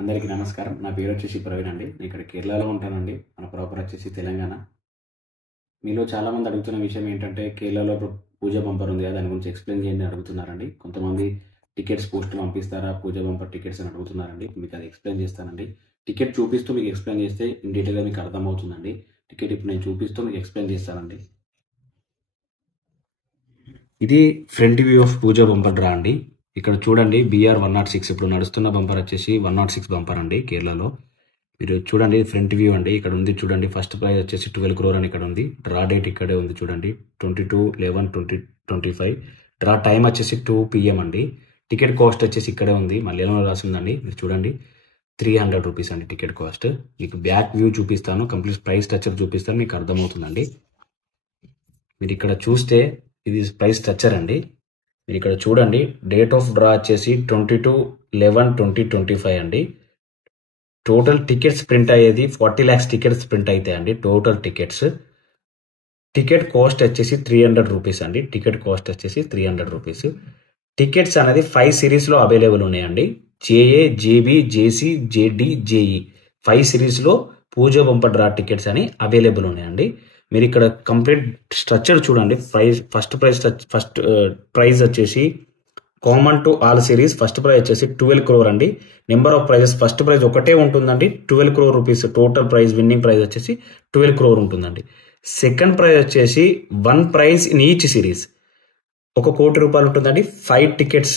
అందరికీ నమస్కారం. నా పేరు వచ్చేసి ప్రవీణ్ అండి. నేను ఇక్కడ కేరళలో ఉంటానండి. మన ప్రాపర్ వచ్చేసి తెలంగాణ. మీలో చాలామంది అడుగుతున్న విషయం ఏంటంటే, కేరళలో ఇప్పుడు పూజ బంపర్ ఉంది కదా, దాని గురించి ఎక్స్ప్లెయిన్ చేయండి అడుగుతున్నారండి. కొంతమంది టికెట్స్ పోస్ట్ పంపిస్తారా, పూజ బంపర్ టికెట్స్ అని అడుగుతున్నారండి. మీకు అది ఎక్స్ప్లెయిన్ చేస్తానండి. టికెట్ చూపిస్తూ మీకు ఎక్స్ప్లెయిన్ చేస్తే ఇన్ డీటెయిల్గా మీకు అర్థమవుతుందండి. టికెట్ ఇప్పుడు నేను చూపిస్తూ మీకు ఎక్స్ప్లెయిన్ చేస్తానండి. ఇది front view of Pooja bumper draw అండి. ఇక్కడ చూడండి BR 106 ఇప్పుడు నడుస్తున్న బంపర్ వచ్చేసి 106 బంపర్ అండి కేరళలో. మీరు చూడండి ఫ్రంట్ వ్యూ అండి. ఇక్కడ ఉంది చూడండి. ఫస్ట్ ప్రైజ్ వచ్చేసి 12 crore అని ఇక్కడ ఉంది. డ్రా డేట్ ఇక్కడే ఉంది చూడండి, 22/11/2025. డ్రా టైం వచ్చేసి 2 PM అండి. టికెట్ కాస్ట్ వచ్చేసి ఇక్కడే ఉంది, మలయాళంలో రాసిందండి. మీరు చూడండి 300 రూపీస్ అండి టికెట్ కాస్ట్. మీకు బ్యాక్ వ్యూ చూపిస్తాను, కంప్లీట్ ప్రైస్ స్ట్రక్చర్ చూపిస్తాను, మీకు అర్థమవుతుందండి. మీరు ఇక్కడ చూస్తే ఇది ప్రైస్ స్ట్రక్చర్ అండి. మీరు ఇక్కడ చూడండి, డేట్ ఆఫ్ డ్రా వచ్చేసి 22/11/2025 అండి. టోటల్ టికెట్స్ ప్రింట్ అయ్యేది 40 lakhs టికెట్స్ ప్రింట్ అవుతాయి అండి. Total tickets. టికెట్ కాస్ట్ వచ్చేసి 300 రూపీస్ అండి. టికెట్ కాస్ట్ వచ్చేసి 300 రూపీస్. టికెట్స్ అనేది 5 సిరీస్లో అవైలబుల్ ఉన్నాయండి. JA, JB, JC, JD, JE 5 సిరీస్లో పూజ బంపర్ డ్రా టికెట్స్ అని అవైలబుల్ ఉన్నాయండి. మీరు ఇక్కడ కంప్లీట్ స్ట్రక్చర్ చూడండి. ఫస్ట్ ప్రైజ్ వచ్చేసి common to all series. First prize వచ్చేసి 12 crore అండి. Number of prizes first prize ఒకటే ఉంటుందండి, 12 crore rupees. Total prize winning prize వచ్చేసి 12 crore ఉంటుందండి. సెకండ్ ప్రైజ్ వచ్చేసి 1 ప్రైజ్ ఇన్ ఈచ్ సిరీస్, 1 కోటి రూపాయలు ఉంటుందండి. 5 tickets,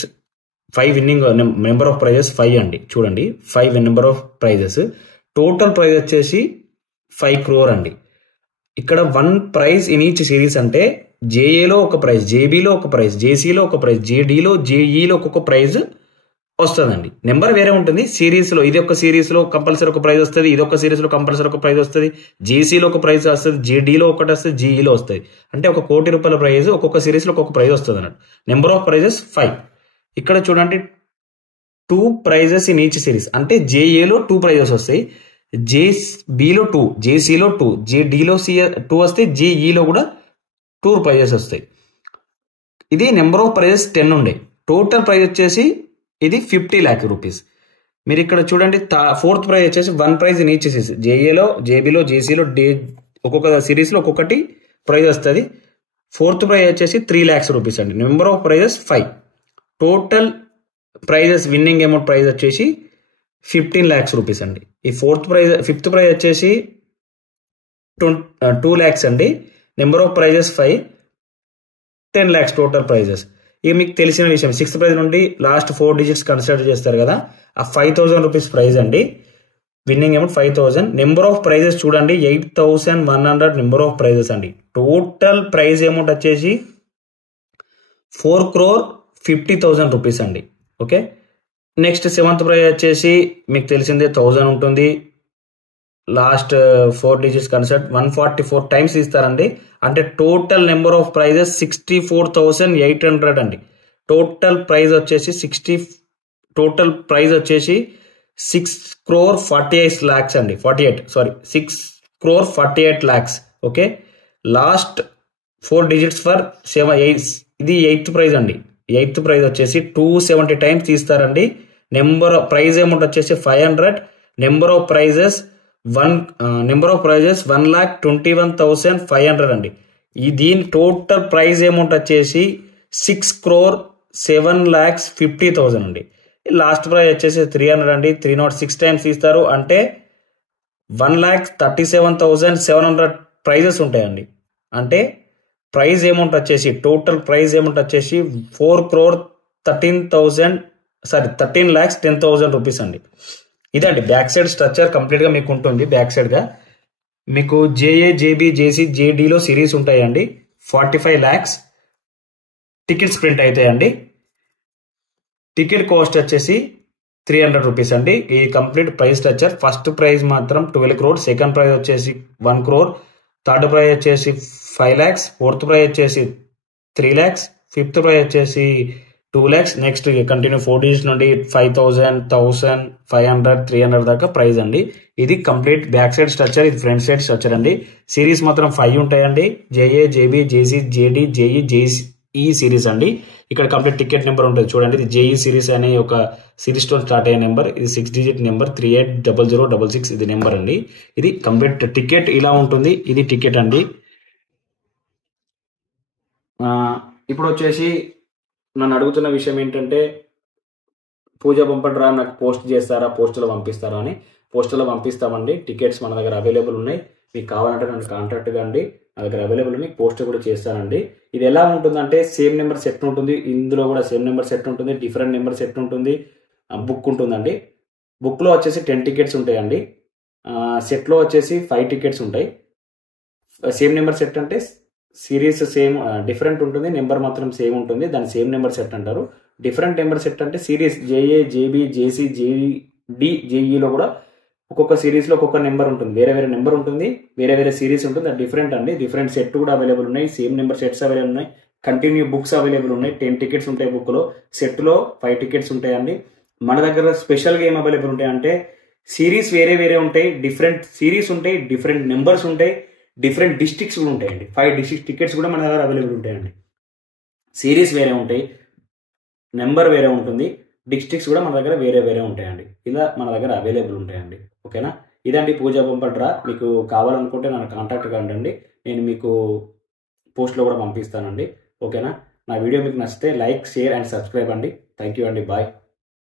5 winning number of prizes 5 అండి. చూడండి 5 number of prizes. Total prize వచ్చేసి 5 crore అండి. ఇక్కడ 1 ప్రైజ్ ఇన్ ఈచ్ సిరీస్ అంటే JAలో ఒక ప్రైజ్, JBలో ఒక ప్రైజ్, JCలో ఒక ప్రైజ్, JDలో, JEలో ఒక్కొక్క ప్రైజ్ వస్తుందండి. నెంబర్ వేరే ఉంటుంది సిరీస్లో. ఇది ఒక సిరీస్లో కంపల్సరీ ఒక ప్రైజ్ వస్తుంది, ఇది ఒక సిరీస్లో కంపల్సరీ ఒక ప్రైజ్ వస్తుంది, JCలో ఒక ప్రైజ్ వస్తుంది, JDలో ఒకటి వస్తుంది, JEలో వస్తుంది. అంటే 1 కోటి రూపాయల ప్రైజ్ ఒక్కొక్క సిరీస్లో ఒక్కొక్క ప్రైజ్ వస్తుంది అన్నట్టు. Number of prizes 5. ఇక్కడ చూడండి 2 ప్రైజెస్ ఇన్ ఈచ్ సిరీస్ అంటే JAలో 2 ప్రైజెస్ వస్తాయి, JBలో 2, JCలో 2, JDలో 2 వస్తాయి, JEలో కూడా 2 ప్రైజెస్ వస్తాయి. ఇది నెంబర్ ఆఫ్ ప్రైజెస్ 10 ఉండే. టోటల్ ప్రైజ్ వచ్చేసి ఇది 50 lakh రూపీస్. మీరు ఇక్కడ చూడండి ఫోర్త్ ప్రైజ్ వచ్చేసి 1 ప్రైజ్ ఇన్ ఈచ్ సిరీస్. JAలో, JBలో, JCలో ఒక్కొక్క సిరీస్లో ఒక్కొక్కటి ప్రైజ్ వస్తుంది. ఫోర్త్ ప్రైజ్ వచ్చేసి 3 lakhs రూపీస్ అండి. Number of prizes 5. Total prizes winning amount prize వచ్చేసి 15 lakhs రూపీస్ అండి. ఈ ఫిఫ్త్ ప్రైజ్ వచ్చేసి 2 lakhs అండి. Number of prizes 5, 10 lakhs total prizes. ఇక మీకు తెలిసిన విషయం, 6th ప్రైజ్ నుండి లాస్ట్ 4 digits కన్సిడర్ చేస్తారు కదా, ఆ 5,000 రూపీస్ ప్రైజ్ అండి. Winning amount 5,000. Number of prizes చూడండి 8,100 నెంబర్ ఆఫ్ ప్రైజెస్ అండి. టోటల్ ప్రైజ్ అమౌంట్ వచ్చేసి 4,50,000 రూపీస్ అండి. ఓకే. నెక్స్ట్ 7th ప్రైజ్ వచ్చేసి మీకు తెలిసిందే 1000 ఉంటుంది. లాస్ట్ 4 digits కన్సర్ట్ 144 times ఇస్తారండి. అంటే టోటల్ నెంబర్ ఆఫ్ ప్రైజెస్ 64,800 అండి. టోటల్ ప్రైజ్ వచ్చేసి 6 crore 48 lakhs అండి. 6 crore 48 lakhs. Okay. Last 4 digits for 8. ఇది 8th ప్రైజ్ అండి. 8th ప్రైజ్ వచ్చేసి 270 times తీస్తారండి. ప్రైజ్ అమౌంట్ వచ్చేసి 500. నెంబర్ ఆఫ్ ప్రైజెస్ 1,21,500 అండి. దీని టోటల్ ప్రైజ్ అమౌంట్ వచ్చేసి 6 crore 7,50,000 అండి. లాస్ట్ ప్రైజ్ వచ్చేసి 300 అండి. 306 times ఇస్తారు అంటే 1,37,700 ప్రైజెస్ ఉంటాయండి. అంటే ప్రైజ్ అమౌంట్ వచ్చేసి టోటల్ ప్రైజ్ అమౌంట్ వచ్చేసి 13,10,000 రూపీస్ అండి. ఇదండి బ్యాక్ సైడ్ స్ట్రక్చర్ కంప్లీట్గా మీకు ఉంటుంది. బ్యాక్ సైడ్గా మీకు JA, JB, JC, JDలో సిరీస్ ఉంటాయండి. 45 lakhs టికెట్స్ ప్రింట్ అవుతాయండి. టికెట్ కాస్ట్ వచ్చేసి 300 రూపీస్ అండి. ఈ complete price structure. First prize మాత్రం 12 crore, సెకండ్ ప్రైజ్ వచ్చేసి 1 crore, థర్డ్ ప్రైజ్ వచ్చేసి 5 lakhs, ఫోర్త్ ప్రైజ్ వచ్చేసి 3 lakhs, ఫిఫ్త్ ప్రైజ్ వచ్చేసి 2 lakhs. నెక్స్ట్ కంటిన్యూ 4 digits నుండి 5,000, 1,000, 500, 300 దాకా ప్రైజ్ అండి. ఇది కంప్లీట్ బ్యాక్ సైడ్ స్ట్రక్చర్. ఇది ఫ్రంట్ సైడ్ స్ట్రక్చర్ అండి. సిరీస్ మాత్రం 5 ఉంటాయండి. JA, JB, JC, JD, JE, JE series అండి. ఇక్కడ కంప్లీట్ టికెట్ నెంబర్ ఉంటుంది చూడండి. ఇది జేఈ సిరీస్ అనే ఒక సిరీస్తో స్టార్ట్ అయ్యే నెంబర్. ఇది 6 డిజిట్ నెంబర్ 380066 ఇది నెంబర్ అండి. ఇది కంప్లీట్ టికెట్ ఇలా ఉంటుంది. ఇది టికెట్ అండి. ఇప్పుడు వచ్చేసి నన్ను అడుగుతున్న విషయం ఏంటంటే పూజ బంపర్ డ్రా నాకు పోస్ట్ చేస్తారా, పోస్టులో పంపిస్తారా అని. పోస్టులో పంపిస్తామండి. టికెట్స్ మన దగ్గర అవైలబుల్ ఉన్నాయి. మీకు కావాలంటే నన్ను కాంటాక్ట్ కండి, నా దగ్గర అవైలబుల్ ఉన్నాయి. పోస్ట్ కూడా చేస్తానండి. ఇది ఎలా ఉంటుందంటే సేమ్ నెంబర్ సెట్ ఉంటుంది. ఇందులో కూడా సేమ్ నెంబర్ సెట్ ఉంటుంది, డిఫరెంట్ నెంబర్ సెట్ ఉంటుంది, బుక్ ఉంటుందండి. బుక్లో వచ్చేసి 10 టికెట్స్ ఉంటాయండి. సెట్లో వచ్చేసి 5 టికెట్స్ ఉంటాయి. సేమ్ నెంబర్ సెట్ అంటే సిరీస్ సేమ్ డిఫరెంట్ ఉంటుంది, నెంబర్ మాత్రం సేమ్ ఉంటుంది, దాన్ని సేమ్ నెంబర్ సెట్ అంటారు. డిఫరెంట్ నెంబర్ సెట్ అంటే సిరీస్ జేఏ, జేబీ, జేసీ, జేడి, జేఈలో కూడా ఒక్కొక్క సిరీస్లో ఒక్కొక్క నెంబర్ ఉంటుంది, వేరే వేరే నెంబర్ ఉంటుంది, వేరే వేరే సిరీస్ ఉంటుంది. అది డిఫరెంట్ అండి. డిఫరెంట్ సెట్ కూడా అవైలబుల్ ఉన్నాయి, సేమ్ నెంబర్ సెట్స్ అవైలబుల్ ఉన్నాయి, కంటిన్యూ బుక్స్ అవైలబుల్ ఉన్నాయి. 10 టికెట్స్ ఉంటాయి బుక్లో, సెట్లో 5 టికెట్స్ ఉంటాయండి. మన దగ్గర స్పెషల్గా ఏం అవైలబుల్ ఉంటాయి అంటే సిరీస్ వేరే వేరే ఉంటాయి, డిఫరెంట్ సిరీస్ ఉంటాయి, డిఫరెంట్ నెంబర్స్ ఉంటాయి, డిఫరెంట్ డిస్ట్రిక్ట్స్ కూడా ఉంటాయండి. 5 డిస్ట్రిక్ట్ టికెట్స్ కూడా మన దగ్గర అవైలబుల్ ఉంటాయండి. సిరీస్ వేరే ఉంటాయి, నెంబర్ వేరే ఉంటుంది, డిస్ట్రిక్ట్స్ కూడా మన దగ్గర వేరే వేరే ఉంటాయండి. ఇలా మన దగ్గర అవైలబుల్ ఉంటాయండి. ఓకేనా, ఇదండి పూజా బంపర్ డ్రా. మీకు కావాలనుకుంటే నన్ను కాంటాక్ట్ కండి, నేను మీకు పోస్ట్లో కూడా పంపిస్తానండి. ఓకేనా, నా వీడియో మీకు నచ్చితే లైక్, షేర్ అండ్ సబ్స్క్రైబ్ అండి. థ్యాంక్ యూ అండి. బాయ్.